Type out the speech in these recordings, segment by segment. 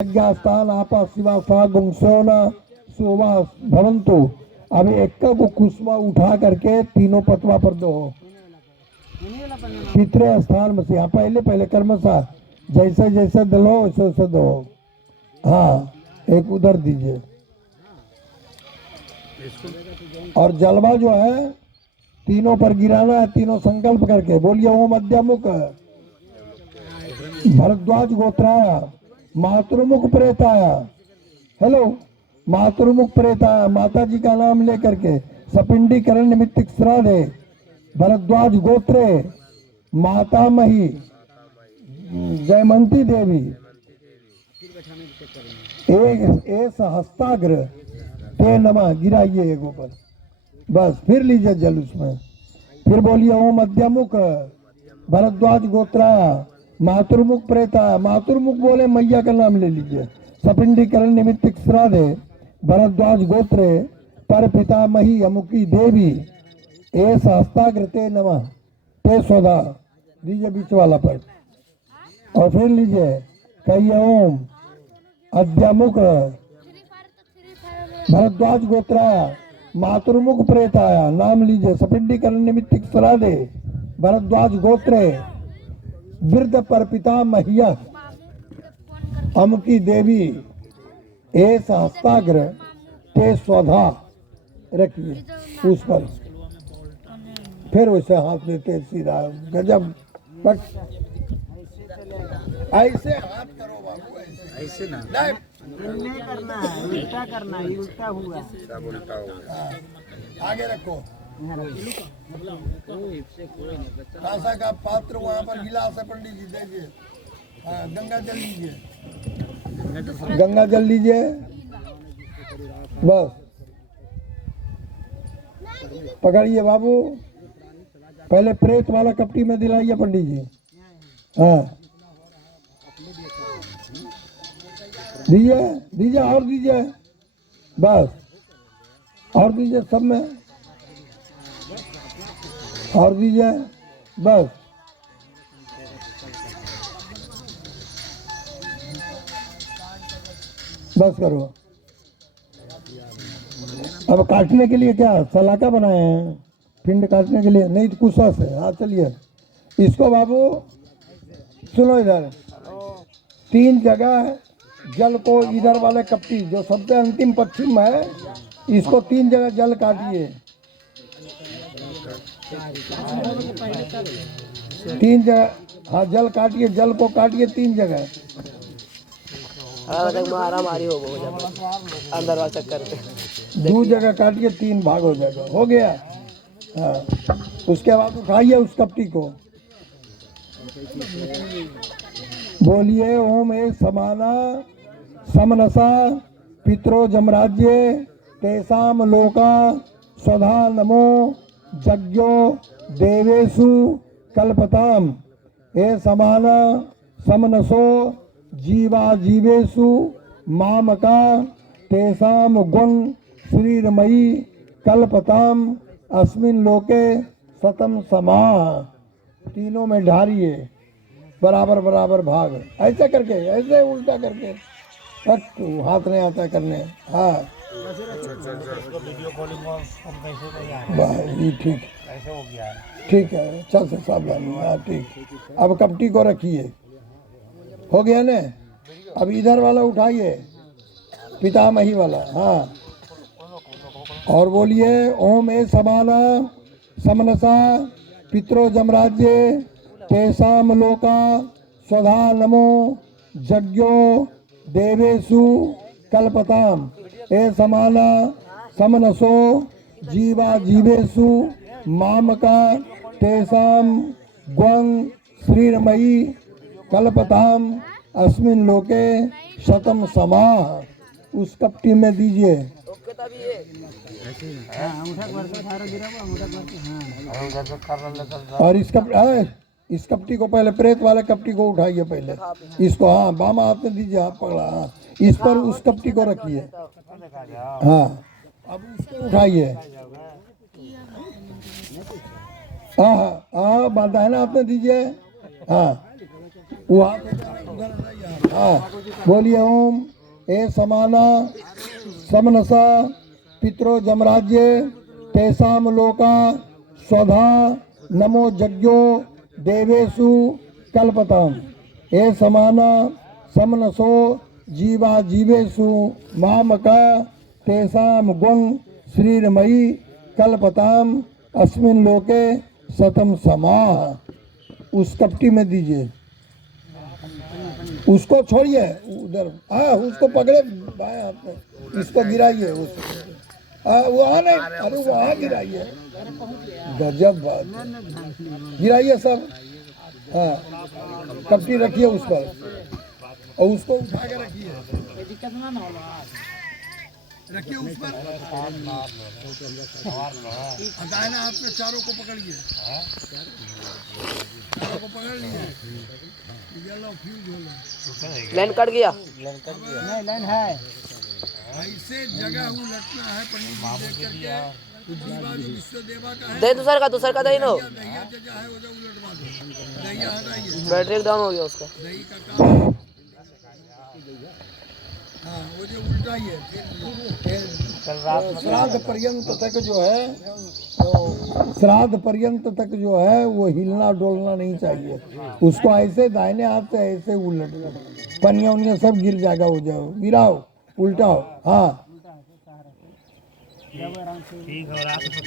स्थान आपा शिवासा गुंसोना सोवा भवंतु। अभी एक को कुसुमा उठा करके तीनों पतवा पर दो पितरे स्थान में से पहले पहले कर्म सा जैसे जैसे दलो वैसे वैसे दो। हाँ एक उधर दीजिए। और जलवा जो है तीनों पर गिराना है, तीनों संकल्प करके बोलिए ओम अद्यामुख भरद्वाज गोत्राया मातृमुख प्रेताया। हेलो मातृमुख प्रेताया, माता जी का नाम लेकर के सपिंडीकरण निमित्त श्राद्धे भरद्वाज गोत्रे माता मही जयमंती देवी एक हस्ताग्र ते नमा गिराइए एक ऊपर। बस फिर लीजिए जल उसमें। फिर बोलिए ओम अद्यामुख भरद्वाज गोत्राया मातृमुख प्रेता। मातृमुख बोले मैया का नाम ले लीजिए। सपिंडीकरण निमित्त श्राद्धे भरद्वाज गोत्रे पर पितामही अमुकी देवी ए हस्ताग्रते नमः ते स्वधा दीजिए बीच वाला पर। और फिर लीजिए कहिए ओम अद्यामुख भरद्वाज गोत्राया मातृमुख प्रेताया नाम लीजिए। सपिंडीकरण निमित्त श्राद्धे भरद्वाज गोत्रे वृद्ध पर पिता महिया अमुकी देवी ए हस्ताग्र ते स्वधा रखिए उस पर। फिर वैसे हाथ देते सीधा गजब। बट ऐसे हाथ करो बाबू, ऐसे ना नहीं करना है, उल्टा करना है, उल्टा हुआ आगे रखो। कांसा का पात्र वहाँ पर गिलास है पंडित जी दीजिए। हाँ गंगा जल लीजिए, गंगा जल लीजिए। बस पकड़िए बाबू, पहले प्रेत वाला कपटी में दिलाइए पंडित जी। हाँ दीजिए दीजिए और दीजिए। बस और दीजिए सब में और दीजिए। बस बस करो। अब काटने के लिए क्या सलाका बनाए हैं? पिंड काटने के लिए नहीं तो कुसा से। हाँ चलिए इसको बाबू सुनो इधर। 3 जगह जल को इधर वाले कपटी जो सबसे अंतिम पश्चिम है इसको 3 जगह जल काटिए। 3 जगह हाँ जल काटिए, जल को काटिए 3 जगह। मारामारी हो अंदर चक्कर 2 जगह काटिए 3 भाग हो जाएगा। हो गया। हाँ उसके बाद उठाइए उस कपटी को। बोलिए ओम एक समाना समनसा पितरो जमराज्ये तेसाम लोका स्वधा नमो यज्ञो देवेशु कल्पताम हे समाना समनसो जीवा जीवेशु मामका तेसाम गुण श्रीरमयी कल्पताम अस्मिन लोके सतम समाह। तीनों में ढारिए बराबर बराबर भाग। ऐसे करके ऐसे उल्टा करके हाथ नहीं आता करने। हाँ ये ठीक ठीक है चल से सावधानी। हाँ ठीक। अब कपटी को रखिए। हो गया ना। अब इधर वाला उठाइए पितामही वाला। हाँ और बोलिए ओम ए समाना समनसा पितरो जमराज्ये तेसाम लोका स्वधा नमो यज्ञो देवेशु कल्पताम ए समाना समनसो जीवा जीवेशु मामका तेसाम ग्वं श्रीरमयी कल्पताम अस्मिन लोके शतम समाह। उस कपटी में दीजिए। और इस कपटी को पहले प्रेत वाले कपटी को उठाइए पहले इसको। हाँ बामा हाथ में दीजिए। हाँ पकड़ा। हाँ इस पर उस कपटी को रखिए। हाँ अब उसको उठाइए। हाँ हाँ हाँ दाहिना हाथ में दीजिए। हाँ वहाँ पे उधर नहीं, हाँ बोलिए ओम ए समाना समनसा पितरो जमराज्य तेसाम लोका स्वधा नमो यज्ञो देवेशु कल्पताम ए समाना समनसो जीवा जीवेशु मामका तेसाम गुण श्रीरमयी कल्पताम अस्मिन लोके सतम समाह। उस कपटी में दीजिए, उसको छोड़िए उधर, हाँ उसको पकड़े बाएं हाथ में, इसको गिराइए वहाँ नहीं, अरे वहाँ गिराइए, गजब बात, गिराइए सब। हाँ कपटी रखिए उस पर और उसको उठा के रखिए, रखिए उस पर, दाहिने हाथ में चारों को पकड़िए, चारों को पकड़ लिए, लाइन कट गया। नहीं लाइन है। ऐसे जगह उलटना है पंडित जी देख करके, जीवा जो विश्व देवा का है, दे दूसर का दही लो, दहिया जगह है वो जो उलटवा दो, दहिया हटाइए, बैटरी डाउन हो गया उसका। दही का काम, हाँ वो जो उल्टाइए, फिर श्राद्ध पर्यंत तक जो है, तो श्राद्ध पर्यंत तक जो है वो हिलना डोलना नहीं चाहिए, उसको ऐसे दाहिने हाथ से ऐसे उलटना, पनिया उनिया सब गिर जाएगा, हो जाओ गिराओ उल्टाओ, हाँ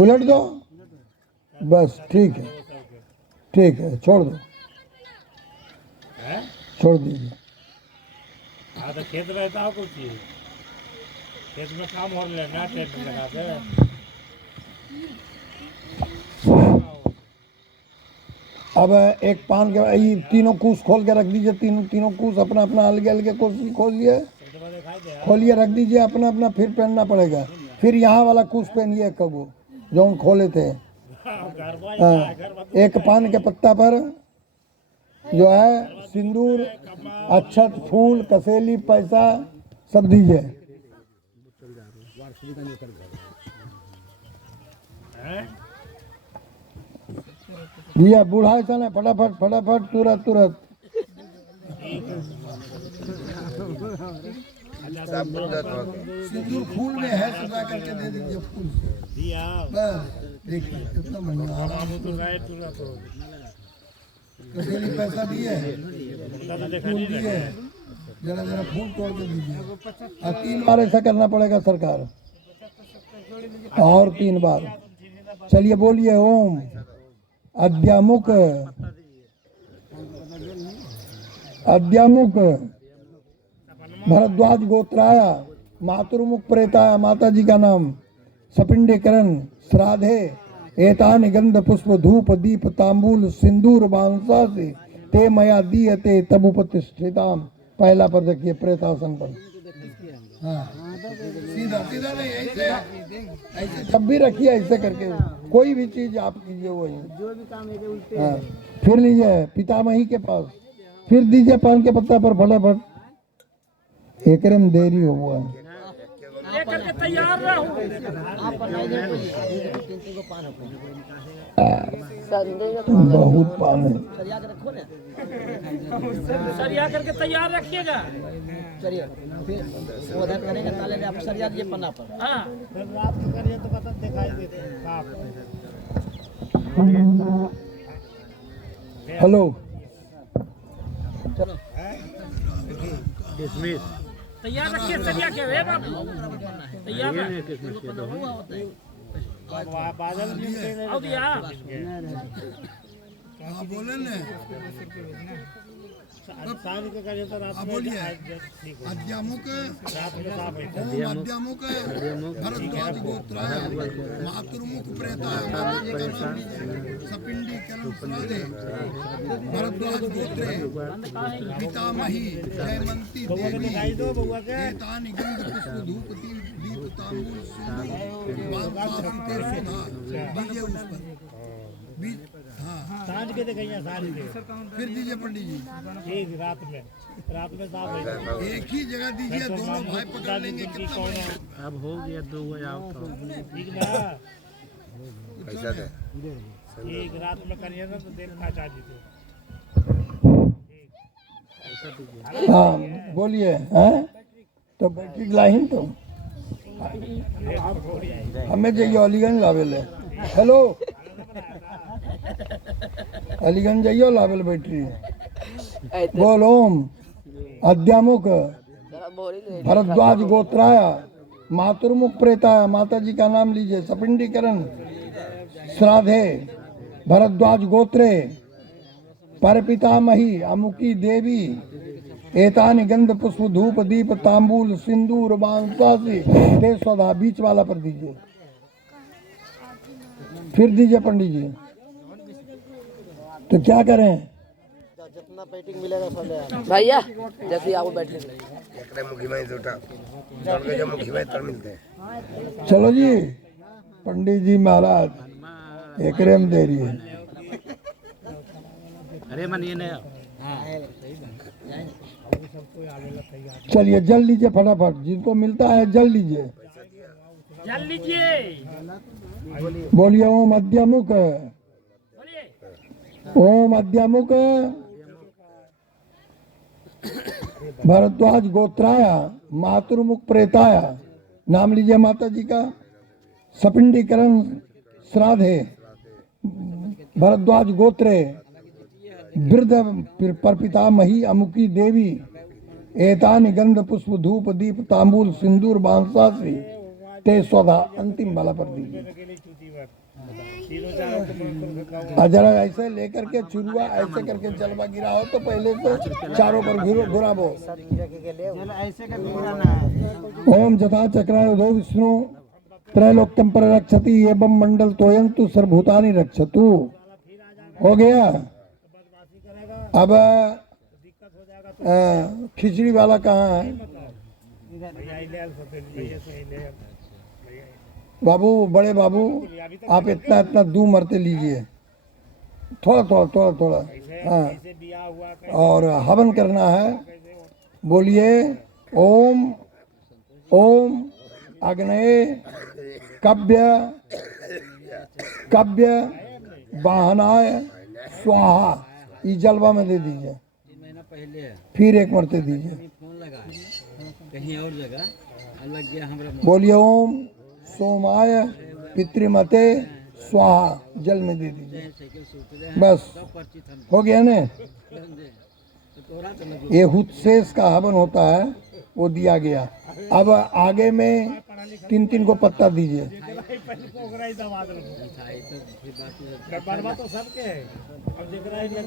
उलट दो, बस ठीक है छोड़ दो, छोड़ दीजिए। हाँ तो खेत रहता हो कुछ चीज, खेत में काम हो लेना, ट्रैक्टर लगा दे। अब एक पान के ये तीनों कूस खोल के रख दीजिए, तीनों कूस अपना अपना अलग अलग खोलिए, खोलिए रख दीजिए अपना अपना, फिर पहनना पड़ेगा, फिर यहाँ वाला कूस पहनिए कबो जो हम खोले थे। एक पान के पत्ता पर जो है सिंदूर, अक्षत, फूल, कसेली, पैसा सब दीजिए। दिया बूढ़ा ऐसा नहीं, फटाफट तुरंत सिंदूर फूल में है, सजा करके दे दीजिए फूल से, बस देखिए कितना बढ़िया। कसेली पैसा दिए, फूल दिए, जरा फूल तोड़ के दीजिए, और 3 बार ऐसा करना पड़ेगा सरकार, और 3 बार। चलिए बोलिए ओम अद्यामुख भरद्वाज गोत्राया मातुर्मुख प्रेताया, माता जी का नाम, सपिंडीकरण श्राद्धे एतानि गंध पुष्प धूप दीप तांबूल सिंदूर बांसा से ते मया दीयते तबुपतिष्ठिताम। पहला पर देखिए प्रेतासन पर, हाँ सीधा नहीं, ऐसे जब भी रखिए ऐसे करके, कोई भी चीज आप कीजिए वही, जो भी काम है उल्टे। हाँ फिर लीजिए पितामही के पास, फिर दीजिए पान के पत्ता पर फटाफट, एकदम देरी हुआ है। तैयार रहो। बहुत पान है, सरिया करके तैयार रखिएगा। चलिए फिर वो उधर करेंगे, ताले में आप सरिया दिए पन्ना पर। हाँ रात को करिए तो पता दिखाई देते हैं साफ। हेलो चलो तैयार रखिए, सरिया के वे बाबू तैयार बादल आओ दिया। हाँ बोले न, शाम को करिए तो रात में बोलिए ठीक हो, अद्यामुख रात में साफ है। अद्यामुख भरद्वाज गोत्राय मातुर्मुख प्रेताय, माता जी का नाम लीजिए, सपिंडीकरण श्राद्धे भरद्वाज गोत्रे पितामही जयमंती देवी एतानि गंध पुष्प धूप दीप तांबूल सिंदूर बांसासिते सुधा, दीजिए उस पर बीज, हाँ सांझ के दिखाइए सारी दे, फिर दीजिए पंडित जी, ठीक रात में साफ है। एक ही जगह दीजिए, दोनों भाई पकड़ लेंगे, कितना बढ़िया। अब हो गया 2 बजे ठीक ना, पैसा दे। ठीक रात में करिए ना तो देर खा चाची तो हाँ बोलिए हैं तो बैटरी लाइन तो हमें जाइए अलीगंज लावेल है। हेलो अलीगंज जाइए लावेल बैटरी बोल ओम अद्यामुख जरा बोरिंग है। भरद्वाज गोत्राय मातुर्मुख प्रेताय, माता जी का नाम लीजिए, सपिंडीकरण श्राद्धे भरद्वाज गोत्रे परपितामही अमुकी देवी एतानि गंध पुष्प धूप दीप तांबूल सिंदूर बांसासी ते सौदा बीच वाला पर दीजिए, फिर दीजिए पंडित जी। तो क्या करें? जितना पेटिंग मिलेगा सब ले आना। भैया जैसे आपको बैठने एकरे मुखी में जोटा दौड़ के जो मुखी में तर मिलते हैं। चलो जी पंडित जी महाराज एकरे में दे रही है। अरे मन ये नहीं चलिए जल लीजिए फटाफट, जिनको मिलता है जल लीजिए। जल लीजिए। बोलिए ओम अद्यामुख, ओम अद्यामुख भरद्वाज गोत्राय मातुर्मुख प्रेताय, नाम लीजिए माता जी का, सपिंडीकरण श्राद्धे भरद्वाज गोत्रे वृद्ध परपितामही अमुकी देवी एतानि गंध पुष्प धूप दीप तांबूल सिंदूर बांसासी ते स्वधा, अंतिम वाला पर दीजिए। जरा ऐसे लेकर के चुरुआ ऐसे करके जलवा गिरा हो तो पहले तो चारों पर घुराबो। ऐसे का गिराना है। ओम जथा चक्राय उदो विष्णु त्रैलोक्यम पर रक्षति एवं मंडल तोयंतु सर्वभूतानि रक्षतु। हो गया। अब खिचड़ी वाला कहाँ है? बाबू बड़े बाबू आप इतना इतना दूर मरते लीजिए, थोड़ा थोड़ा थोड़ा थोड़ा हाँ, और हवन करना है। बोलिए ओम ओम अग्नये कव्य कव्य वाहनाय स्वाहा, ये जलवा में दे दीजिए, फिर एक मरते दीजिए। कहीं और जगह अलग गया हमरा। बोलिए ओम सोमाय पितृमते स्वाहा, जल में दे दीजिए। बस हो गया ने। ये हुतशेष का हवन होता है वो दिया गया। अब आगे में तीन तीन को पत्ता दीजिए।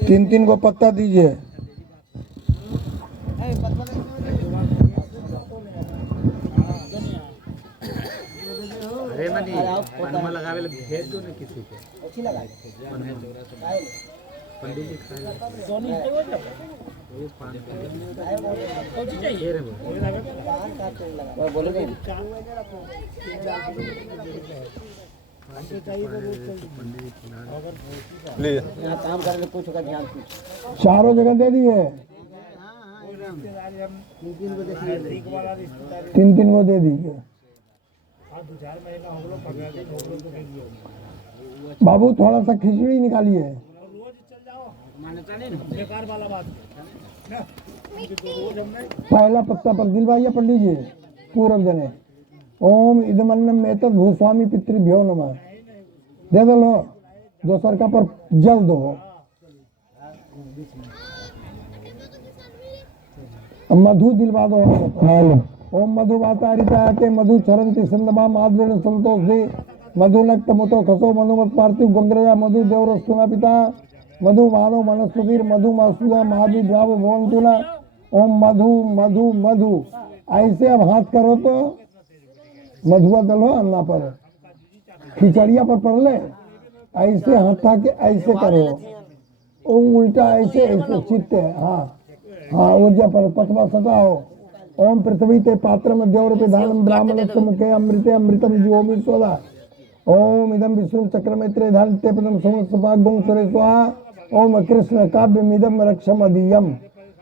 तीन तीन को पत्ता दीजिए। अरे मनी पनमा लगावे ले भेज दो ना किसी को। अच्छी लगा पंडित जी खाए वो पान चाहिए रे वो बोले यहाँ काम करने कुछ का ध्यान कुछ चारों जगह दे दिए, तीन तीन को दे दीजिए। बाबू थोड़ा सा खिचड़ी निकालिए। पहला पत्ता पर दिलवाइए पंडित जी पूरब जने। ओम इदमन्नम एतत् भूस्वामी पितृभ्यो नमः, दे दो लो। दोसर का पर जल दो। मधु दिलवा दो। ओम मधु वातारिताते मधु चरंती संदमा माधवेन संतोषे मधु नक्त मुतो खसो मधुमत पार्थिव गंग्रया मधु देवरस्तुना पिता मधु मानो मनस्पतिर मधु मासुदा महावी द्राव भवंतुना। ओम मधु मधु मधु, ऐसे अब हाथ करो तो मधुआ दलो अन्ना पर, खिचड़िया पर पड़ ले, ऐसे हटा के ऐसे करो, वो उल्टा ऐसे ऐसे चित्ते। हाँ हाँ ऊर्जा पर पतवा सटाओ। ओम पृथ्वी ते पात्र में देवर पिधानम ब्राह्मण मुखे अमृते अमृतम जीवोमि सोदा। ओम इदम विष्णु चक्रमेत्रे धारिते पदम समस्त भागं सुरे स्वाहा। ओम कृष्ण काव्यमिदम रक्षम अधियम।